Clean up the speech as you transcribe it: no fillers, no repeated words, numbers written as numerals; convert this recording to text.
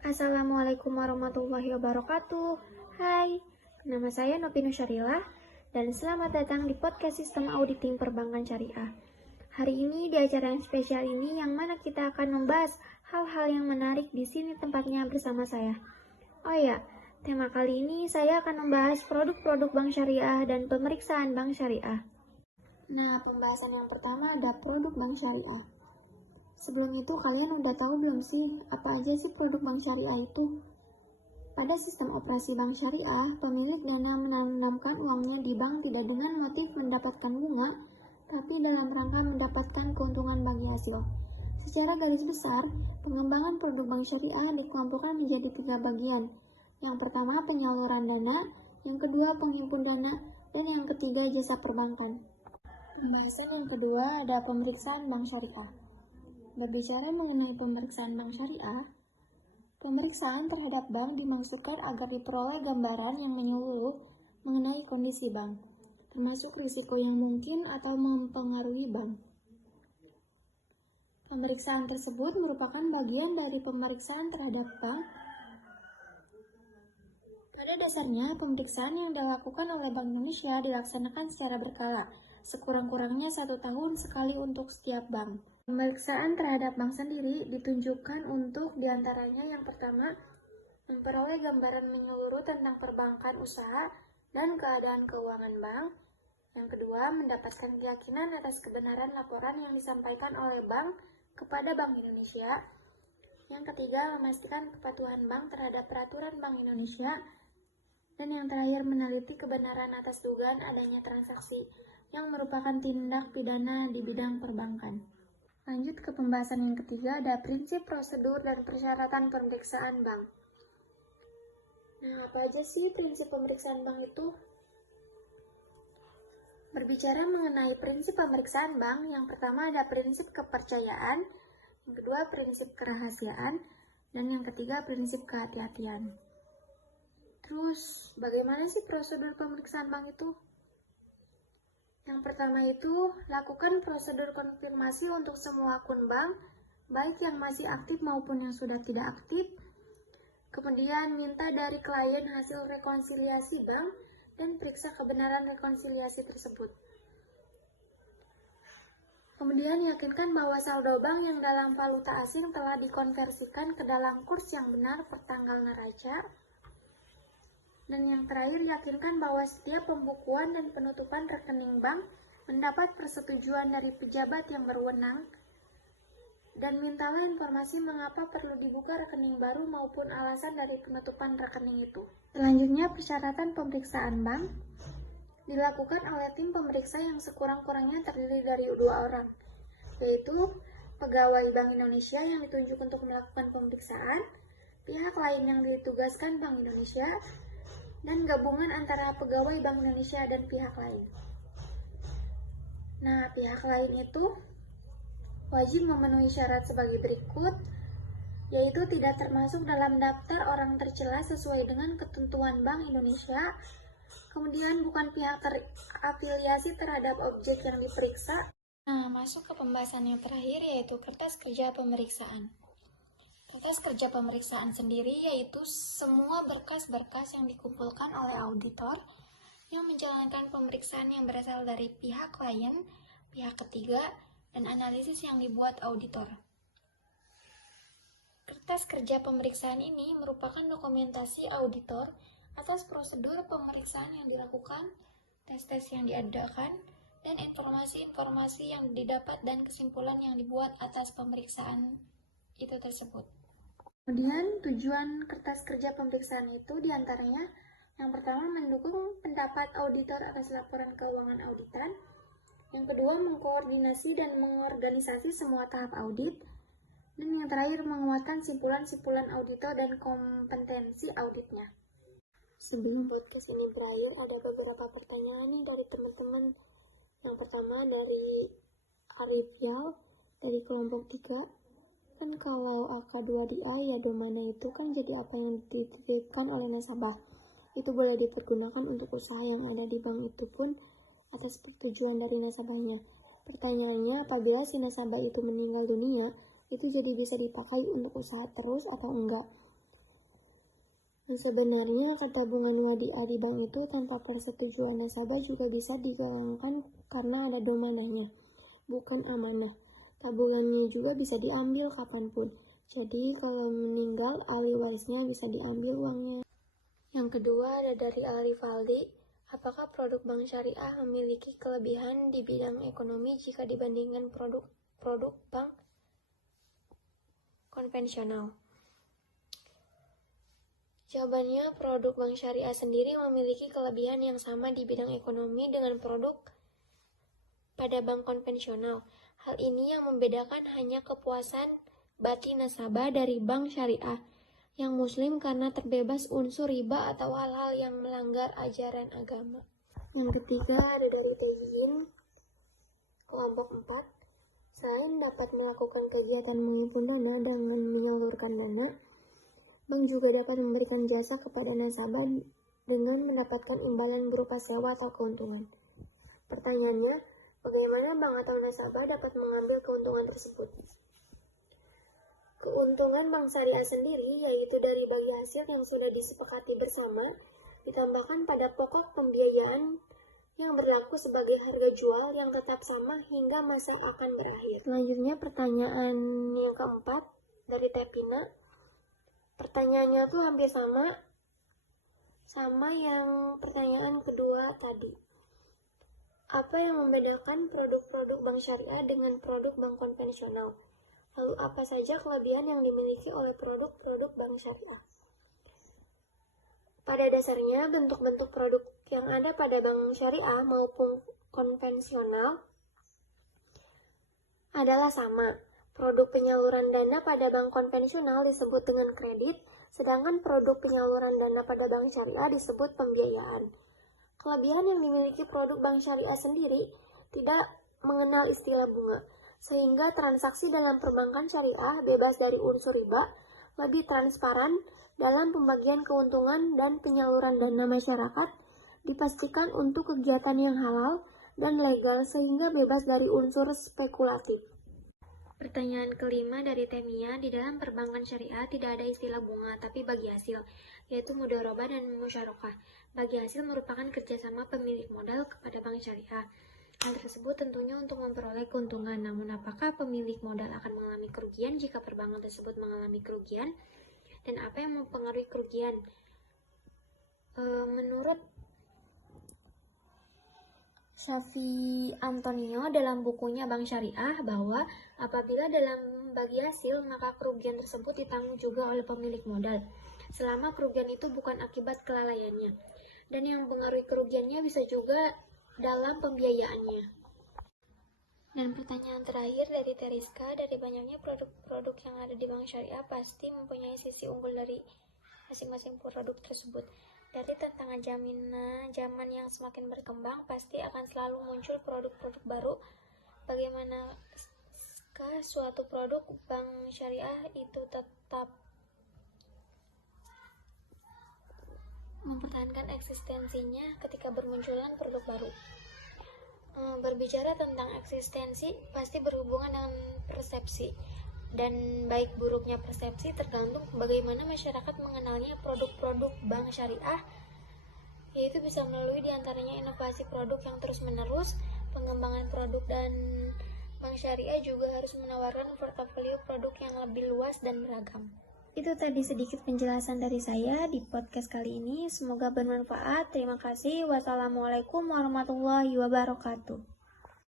Assalamualaikum warahmatullahi wabarakatuh. Hai, nama saya Nopi Nusyarilah dan selamat datang di podcast Sistem Auditing Perbankan Syariah. Hari ini di acara yang spesial ini yang mana kita akan membahas hal-hal yang menarik di sini tempatnya bersama saya. Oh ya, tema kali ini saya akan membahas produk-produk bank syariah dan pemeriksaan bank syariah. Nah, pembahasan yang pertama ada produk bank syariah. Sebelum itu kalian udah tahu belum sih apa aja sih produk bank syariah itu? Pada sistem operasi bank syariah, pemilik dana menanamkan uangnya di bank tidak dengan motif mendapatkan bunga, tapi dalam rangka mendapatkan keuntungan bagi hasil. Secara garis besar, pengembangan produk bank syariah dikelompokkan menjadi 3 bagian. Yang pertama penyaluran dana, yang kedua penghimpun dana, dan yang ketiga jasa perbankan. Pembahasan yang kedua ada pemeriksaan bank syariah. Berbicara mengenai pemeriksaan bank syariah, pemeriksaan terhadap bank dimaksudkan agar diperoleh gambaran yang menyeluruh mengenai kondisi bank, termasuk risiko yang mungkin atau mempengaruhi bank. Pemeriksaan tersebut merupakan bagian dari pemeriksaan terhadap bank. Pada dasarnya, pemeriksaan yang dilakukan oleh Bank Indonesia dilaksanakan secara berkala, sekurang-kurangnya 1 tahun sekali untuk setiap bank. Pemeriksaan terhadap bank sendiri ditunjukkan untuk diantaranya yang pertama, memperoleh gambaran menyeluruh tentang perbankan usaha dan keadaan keuangan bank. Yang kedua, mendapatkan keyakinan atas kebenaran laporan yang disampaikan oleh bank kepada Bank Indonesia. Yang ketiga, memastikan kepatuhan bank terhadap peraturan Bank Indonesia. Dan yang terakhir, meneliti kebenaran atas dugaan adanya transaksi yang merupakan tindak pidana di bidang perbankan. Lanjut ke pembahasan yang ketiga, ada prinsip, prosedur, dan persyaratan pemeriksaan bank. Nah, apa aja sih prinsip pemeriksaan bank itu? Berbicara mengenai prinsip pemeriksaan bank, yang pertama ada prinsip kepercayaan, yang kedua prinsip kerahasiaan, dan yang ketiga prinsip kehati-hatian. Terus, bagaimana sih prosedur pemeriksaan bank itu? Yang pertama itu, lakukan prosedur konfirmasi untuk semua akun bank, baik yang masih aktif maupun yang sudah tidak aktif. Kemudian, minta dari klien hasil rekonsiliasi bank dan periksa kebenaran rekonsiliasi tersebut. Kemudian, yakinkan bahwa saldo bank yang dalam valuta asing telah dikonversikan ke dalam kurs yang benar per tanggal neraca. Dan yang terakhir, yakinkan bahwa setiap pembukuan dan penutupan rekening bank mendapat persetujuan dari pejabat yang berwenang. Dan mintalah informasi mengapa perlu dibuka rekening baru maupun alasan dari penutupan rekening itu. Selanjutnya, persyaratan pemeriksaan bank dilakukan oleh tim pemeriksa yang sekurang-kurangnya terdiri dari 2 orang, yaitu pegawai Bank Indonesia yang ditunjuk untuk melakukan pemeriksaan, pihak lain yang ditugaskan Bank Indonesia, dan gabungan antara pegawai Bank Indonesia dan pihak lain. Nah, pihak lain itu wajib memenuhi syarat sebagai berikut, yaitu tidak termasuk dalam daftar orang tercela sesuai dengan ketentuan Bank Indonesia, kemudian bukan pihak terafiliasi terhadap objek yang diperiksa. Nah, masuk ke pembahasan yang terakhir, yaitu kertas kerja pemeriksaan. Kertas kerja pemeriksaan sendiri yaitu semua berkas-berkas yang dikumpulkan oleh auditor yang menjalankan pemeriksaan yang berasal dari pihak klien, pihak ketiga, dan analisis yang dibuat auditor. Kertas kerja pemeriksaan ini merupakan dokumentasi auditor atas prosedur pemeriksaan yang dilakukan, tes-tes yang diadakan, dan informasi-informasi yang didapat dan kesimpulan yang dibuat atas pemeriksaan itu tersebut. Kemudian tujuan kertas kerja pemeriksaan itu diantaranya yang pertama mendukung pendapat auditor atas laporan keuangan auditan, yang kedua mengkoordinasi dan mengorganisasi semua tahap audit, dan yang terakhir menguatkan simpulan-simpulan auditor dan kompetensi auditnya. Sebelum podcast ini berakhir, ada beberapa pertanyaan nih dari teman-teman. Yang pertama dari Arifial dari kelompok 3. Kan kalau AK2 di A ya domainnya itu kan jadi apa yang dititipkan oleh nasabah. Itu boleh dipergunakan untuk usaha yang ada di bank itu pun atas persetujuan dari nasabahnya. Pertanyaannya, apabila si nasabah itu meninggal dunia, itu jadi bisa dipakai untuk usaha terus atau enggak? Dan sebenarnya tabungan wadiah di bank itu tanpa persetujuan nasabah juga bisa digalangkan karena ada domanahnya, bukan amanah. Tabungannya juga bisa diambil kapanpun. Jadi kalau meninggal, ahli warisnya bisa diambil uangnya. Yang kedua ada dari Alrivaldi. Apakah produk bank syariah memiliki kelebihan di bidang ekonomi jika dibandingkan produk bank konvensional? Jawabannya, produk bank syariah sendiri memiliki kelebihan yang sama di bidang ekonomi dengan produk pada bank konvensional. Hal ini yang membedakan hanya kepuasan batin nasabah dari bank syariah yang muslim karena terbebas unsur riba atau hal-hal yang melanggar ajaran agama. Yang ketiga ada dari Tayin, kelompok 4. Selain dapat melakukan kegiatan menghimpun dana dengan menyalurkan dana, bank juga dapat memberikan jasa kepada nasabah dengan mendapatkan imbalan berupa sewa atau keuntungan. Pertanyaannya, bagaimana bank atau nasabah dapat mengambil keuntungan tersebut? Keuntungan bank syariah sendiri yaitu dari bagi hasil yang sudah disepakati bersama, ditambahkan pada pokok pembiayaan yang berlaku sebagai harga jual yang tetap sama hingga masa akan berakhir. Selanjutnya pertanyaan yang keempat dari Tepina. Pertanyaannya tuh hampir sama yang pertanyaan kedua tadi. Apa yang membedakan produk-produk bank syariah dengan produk bank konvensional? Lalu apa saja kelebihan yang dimiliki oleh produk-produk bank syariah? Pada dasarnya, bentuk-bentuk produk yang ada pada bank syariah maupun konvensional adalah sama. Produk penyaluran dana pada bank konvensional disebut dengan kredit, sedangkan produk penyaluran dana pada bank syariah disebut pembiayaan. Kelebihan yang dimiliki produk bank syariah sendiri tidak mengenal istilah bunga, sehingga transaksi dalam perbankan syariah bebas dari unsur riba, lebih transparan dalam pembagian keuntungan dan penyaluran dana masyarakat, dipastikan untuk kegiatan yang halal dan legal sehingga bebas dari unsur spekulatif. Pertanyaan kelima dari Temia, di dalam perbankan syariah tidak ada istilah bunga, tapi bagi hasil, yaitu mudharabah dan musyarakah. Bagi hasil merupakan kerjasama pemilik modal kepada bank syariah. Hal tersebut tentunya untuk memperoleh keuntungan, namun apakah pemilik modal akan mengalami kerugian jika perbankan tersebut mengalami kerugian? Dan apa yang mempengaruhi kerugian? Menurut Syafi Antonio dalam bukunya Bank Syariah bahwa apabila dalam bagi hasil maka kerugian tersebut ditanggung juga oleh pemilik modal selama kerugian itu bukan akibat kelalaiannya, dan yang mempengaruhi kerugiannya bisa juga dalam pembiayaannya. Dan pertanyaan terakhir dari Teriska, dari banyaknya produk-produk yang ada di Bank Syariah pasti mempunyai sisi unggul dari masing-masing produk tersebut. Dari tantangan zaman yang semakin berkembang, pasti akan selalu muncul produk-produk baru. Bagaimanakah suatu produk bank syariah itu tetap mempertahankan eksistensinya ketika bermunculan produk baru? Berbicara tentang eksistensi pasti berhubungan dengan persepsi, dan baik buruknya persepsi tergantung bagaimana masyarakat mengenalnya produk-produk bank syariah, yaitu bisa melalui diantaranya inovasi produk yang terus-menerus, pengembangan produk, dan bank syariah juga harus menawarkan portofolio produk yang lebih luas dan beragam. Itu tadi sedikit penjelasan dari saya di podcast kali ini. Semoga bermanfaat. Terima kasih. Wassalamualaikum warahmatullahi wabarakatuh.